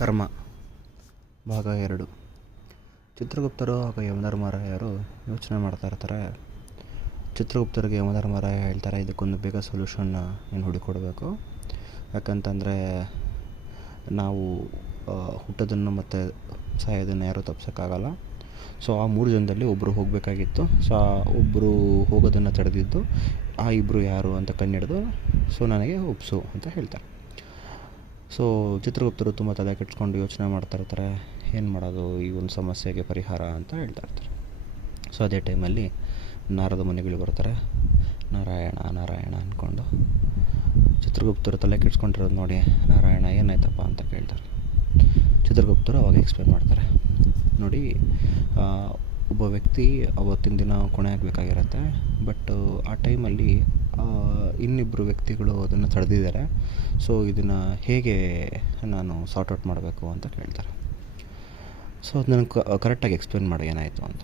ಕರ್ಮ ಭಾಗ 2. ಚಿತ್ರಗುಪ್ತರು ಹಾಗೂ ಯಮಧರ್ಮರಾಯರು ಯೋಚನೆ ಮಾಡ್ತಾ ಇರ್ತಾರೆ. ಚಿತ್ರಗುಪ್ತರಿಗೆ ಯಮಧರ್ಮರಾಯ ಹೇಳ್ತಾರೆ, ಇದಕ್ಕೊಂದು ಬೇಗ ಸೊಲ್ಯೂಷನ್ನ ನೀನು ಹುಡುಕೊಡ್ಬೇಕು. ಯಾಕಂತಂದರೆ ನಾವು ಹುಟ್ಟೋದನ್ನು ಮತ್ತು ಸಾಯೋದನ್ನು ಯಾರೂ ತಪ್ಸೋಕ್ಕಾಗಲ್ಲ. ಸೊ ಆ 3 ಜನದಲ್ಲಿ ಒಬ್ಬರು ಹೋಗಬೇಕಾಗಿತ್ತು. ಸೊ ಆ ಒಬ್ಬರು ಹೋಗೋದನ್ನು ತಡೆದಿದ್ದು ಆ ಇಬ್ಬರು ಯಾರು ಅಂತ ಕಂಡುಹಿಡಿದು ನನಗೆ ಒಪ್ಸು ಅಂತ ಹೇಳ್ತಾರೆ. ಸೊ ಚಿತ್ರಗುಪ್ತರು ತುಂಬ ತಲೆ ಕೆಡಿಸ್ಕೊಂಡು ಯೋಚನೆ ಮಾಡ್ತಾ ಇರ್ತಾರೆ, ಏನು ಮಾಡೋದು ಈ ಒಂದು ಸಮಸ್ಯೆಗೆ ಪರಿಹಾರ ಅಂತ ಹೇಳ್ತಾ ಇರ್ತಾರೆ. ಸೊ ಅದೇ ಟೈಮಲ್ಲಿ ನಾರದ ಮುನಿಗಳು ಬರ್ತಾರೆ. ನಾರಾಯಣ ನಾರಾಯಣ ಅಂದ್ಕೊಂಡು ಚಿತ್ರಗುಪ್ತರು ತಲೆ ಕೆಡಿಸ್ಕೊಂಡಿರೋದು ನೋಡಿ, ನಾರಾಯಣ ಏನಾಯ್ತಪ್ಪ ಅಂತ ಕೇಳ್ತಾರೆ. ಚಿತ್ರಗುಪ್ತರು ಅವಾಗ ಎಕ್ಸ್ಪ್ಲೇನ್ ಮಾಡ್ತಾರೆ, ನೋಡಿ ಒಬ್ಬ ವ್ಯಕ್ತಿ ಅವತ್ತಿನ ದಿನ ಕೊನೆ ಆಗಬೇಕಾಗಿರತ್ತೆ. ಬಟ್ ಆ ಟೈಮಲ್ಲಿ ಇನ್ನಿಬ್ಬರು ವ್ಯಕ್ತಿಗಳು ಅದನ್ನು ತಡೆದಿದ್ದಾರೆ. ಸೊ ಇದನ್ನು ಹೇಗೆ ನಾನು ಸಾರ್ಟ್ ಔಟ್ ಮಾಡಬೇಕು ಅಂತ ಕೇಳ್ತಾರೆ. ಸೊ ಅದು ನನಗೆ ಕರೆಕ್ಟಾಗಿ ಎಕ್ಸ್ಪ್ಲೇನ್ ಮಾಡಿ ಏನಾಯಿತು ಅಂತ.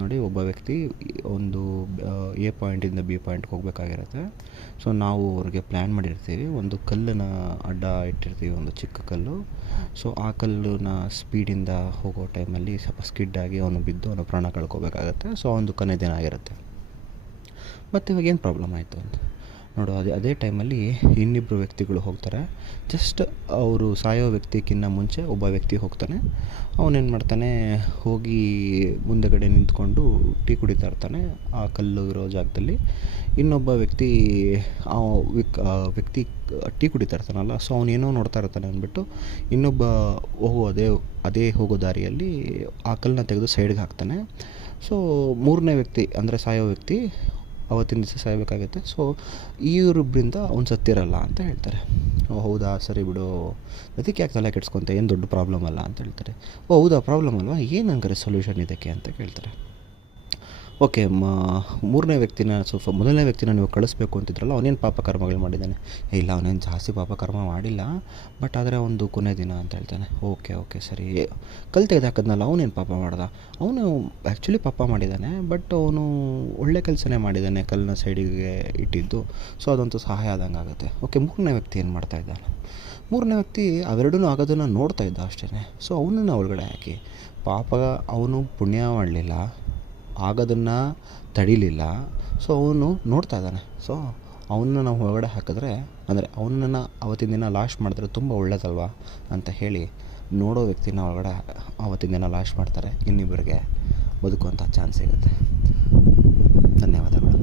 ನೋಡಿ, ಒಬ್ಬ ವ್ಯಕ್ತಿ ಒಂದು ಎ ಪಾಯಿಂಟಿಂದ ಬಿ ಪಾಯಿಂಟ್ಗೆ ಹೋಗಬೇಕಾಗಿರುತ್ತೆ. ಸೊ ನಾವು ಅವ್ರಿಗೆ ಪ್ಲ್ಯಾನ್ ಮಾಡಿರ್ತೀವಿ, ಒಂದು ಕಲ್ಲನ್ನು ಅಡ್ಡ ಇಟ್ಟಿರ್ತೀವಿ, ಒಂದು ಚಿಕ್ಕ ಕಲ್ಲು. ಸೊ ಆ ಕಲ್ಲನ್ನ ಸ್ಪೀಡಿಂದ ಹೋಗೋ ಟೈಮಲ್ಲಿ ಸ್ವಲ್ಪ ಸ್ಕಿಡ್ಡಾಗಿ ಅವನು ಬಿದ್ದು ಅವನು ಪ್ರಾಣ ಕಳ್ಕೊಬೇಕಾಗತ್ತೆ. ಸೊ ಒಂದು ಕೊನೆ ದಿನ ಆಗಿರುತ್ತೆ. ಮತ್ತು ಇವಾಗ ಏನು ಪ್ರಾಬ್ಲಮ್ ಆಯಿತು ಅಂತ ನೋಡು, ಅದೇ ಟೈಮಲ್ಲಿ ಇನ್ನಿಬ್ಬರು ವ್ಯಕ್ತಿಗಳು ಹೋಗ್ತಾರೆ. ಜಸ್ಟ್ ಅವರು ಸಾಯೋ ವ್ಯಕ್ತಿಗಿನ್ನ ಮುಂಚೆ ಒಬ್ಬ ವ್ಯಕ್ತಿ ಹೋಗ್ತಾನೆ. ಅವನೇನು ಮಾಡ್ತಾನೆ, ಹೋಗಿ ಮುಂದೆಗಡೆ ನಿಂತ್ಕೊಂಡು ಟೀ ಕುಡಿತಾ ಇರ್ತಾನೆ ಆ ಕಲ್ಲು ಇರೋ ಜಾಗದಲ್ಲಿ. ಇನ್ನೊಬ್ಬ ವ್ಯಕ್ತಿ ವ್ಯಕ್ತಿ ಟೀ ಕುಡಿತಾ ಇರ್ತಾನಲ್ಲ, ಸೊ ಅವನೇನೋ ನೋಡ್ತಾ ಇರ್ತಾನೆ ಅಂದ್ಬಿಟ್ಟು ಇನ್ನೊಬ್ಬ ಅದೇ ಹೋಗೋ ದಾರಿಯಲ್ಲಿ ಆ ಕಲ್ಲನ್ನ ತೆಗೆದು ಸೈಡ್ಗೆ ಹಾಕ್ತಾನೆ. ಸೊ 3ನೇ ವ್ಯಕ್ತಿ ಅಂದರೆ ಸಾಯೋ ವ್ಯಕ್ತಿ ಅವತ್ತಿನ ದಿವಸ ಸಾಯಬೇಕಾಗುತ್ತೆ. ಸೊ ಇವರಿಬ್ಬರಿಂದ ಅವ್ನು ಸತ್ತಿರಲ್ಲ ಅಂತ ಹೇಳ್ತಾರೆ. ಓ ಹೌದಾ, ಸರಿ ಬಿಡು, ಅದಕ್ಕೆ ಯಾಕೆ ತಲೆ ಕೆಡ್ಸ್ಕೊಂತ, ಏನು ದೊಡ್ಡ ಪ್ರಾಬ್ಲಮ್ ಅಲ್ಲ ಅಂತ ಹೇಳ್ತಾರೆ. ಓ ಹೌದಾ, ಪ್ರಾಬ್ಲಮ್ ಅಲ್ವಾ, ಏನು ಹಂಗಾರೆ ಸೊಲ್ಯೂಷನ್ ಇದಕ್ಕೆ ಅಂತ ಕೇಳ್ತಾರೆ. ಓಕೆ, 3ನೇ ವ್ಯಕ್ತಿನ ಮೊದಲನೇ ವ್ಯಕ್ತಿನ ನೀವು ಕಳಿಸ್ಬೇಕು ಅಂತಿದ್ರಲ್ಲ, ಅವನೇನು ಪಾಪ ಕರ್ಮಗಳು ಮಾಡಿದ್ದಾನೆ? ಇಲ್ಲ, ಅವನೇನು ಜಾಸ್ತಿ ಪಾಪ ಕರ್ಮ ಮಾಡಿಲ್ಲ, ಬಟ್ ಆದರೆ ಒಂದು ಕೊನೆ ದಿನ ಅಂತ ಹೇಳ್ತಾನೆ. ಓಕೆ ಸರಿ, ಕಲ್ಲು ತೆಗೆದು ಹಾಕಿದ್ನಲ್ಲ, ಅವನೇನು ಪಾಪ ಮಾಡ್ದ? ಅವನು ಆ್ಯಕ್ಚುಲಿ ಪಾಪ ಮಾಡಿದ್ದಾನೆ, ಬಟ್ ಅವನು ಒಳ್ಳೆ ಕೆಲಸನೇ ಮಾಡಿದ್ದಾನೆ, ಕಲ್ಲನ್ನ ಸೈಡಿಗೆ ಇಟ್ಟಿದ್ದು. ಸೊ ಅದಂತೂ ಸಹಾಯ ಆದಂಗೆ ಆಗುತ್ತೆ. ಓಕೆ, 3ನೇ ವ್ಯಕ್ತಿ ಏನು ಮಾಡ್ತಾ ಇದ್ದಾನೆ? 3ನೇ ವ್ಯಕ್ತಿ ಅವೆರಡೂ ಆಗೋದನ್ನು ನೋಡ್ತಾ ಇದ್ದ ಅಷ್ಟೇ. ಸೊ ಅವನನ್ನು ಒಳಗಡೆ ಹಾಕಿ, ಪಾಪ ಅವನು ಪುಣ್ಯ ಮಾಡಲಿಲ್ಲ, ಆಗೋದನ್ನು ತಡಿಲಿಲ್ಲ. ಸೊ ಅವನು ನೋಡ್ತಾ ಇದ್ದಾನೆ. ಸೊ ಅವನ್ನ ನಾವು ಹೊರಗಡೆ ಹಾಕಿದ್ರೆ, ಅಂದರೆ ಅವನನ್ನು ಅವತ್ತಿನ ದಿನ ಲಾಸ್ಟ್ ಮಾಡಿದ್ರೆ ತುಂಬ ಒಳ್ಳೇದಲ್ವಾ ಅಂತ ಹೇಳಿ ನೋಡೋ ವ್ಯಕ್ತಿನ ಒಳಗಡೆ ಅವತ್ತಿನ ದಿನ ಲಾಸ್ಟ್ ಮಾಡ್ತಾರೆ. ಇನ್ನಿಬ್ಬರಿಗೆ ಬದುಕುವಂಥ ಚಾನ್ಸ್ ಸಿಗುತ್ತೆ. ಧನ್ಯವಾದಗಳು.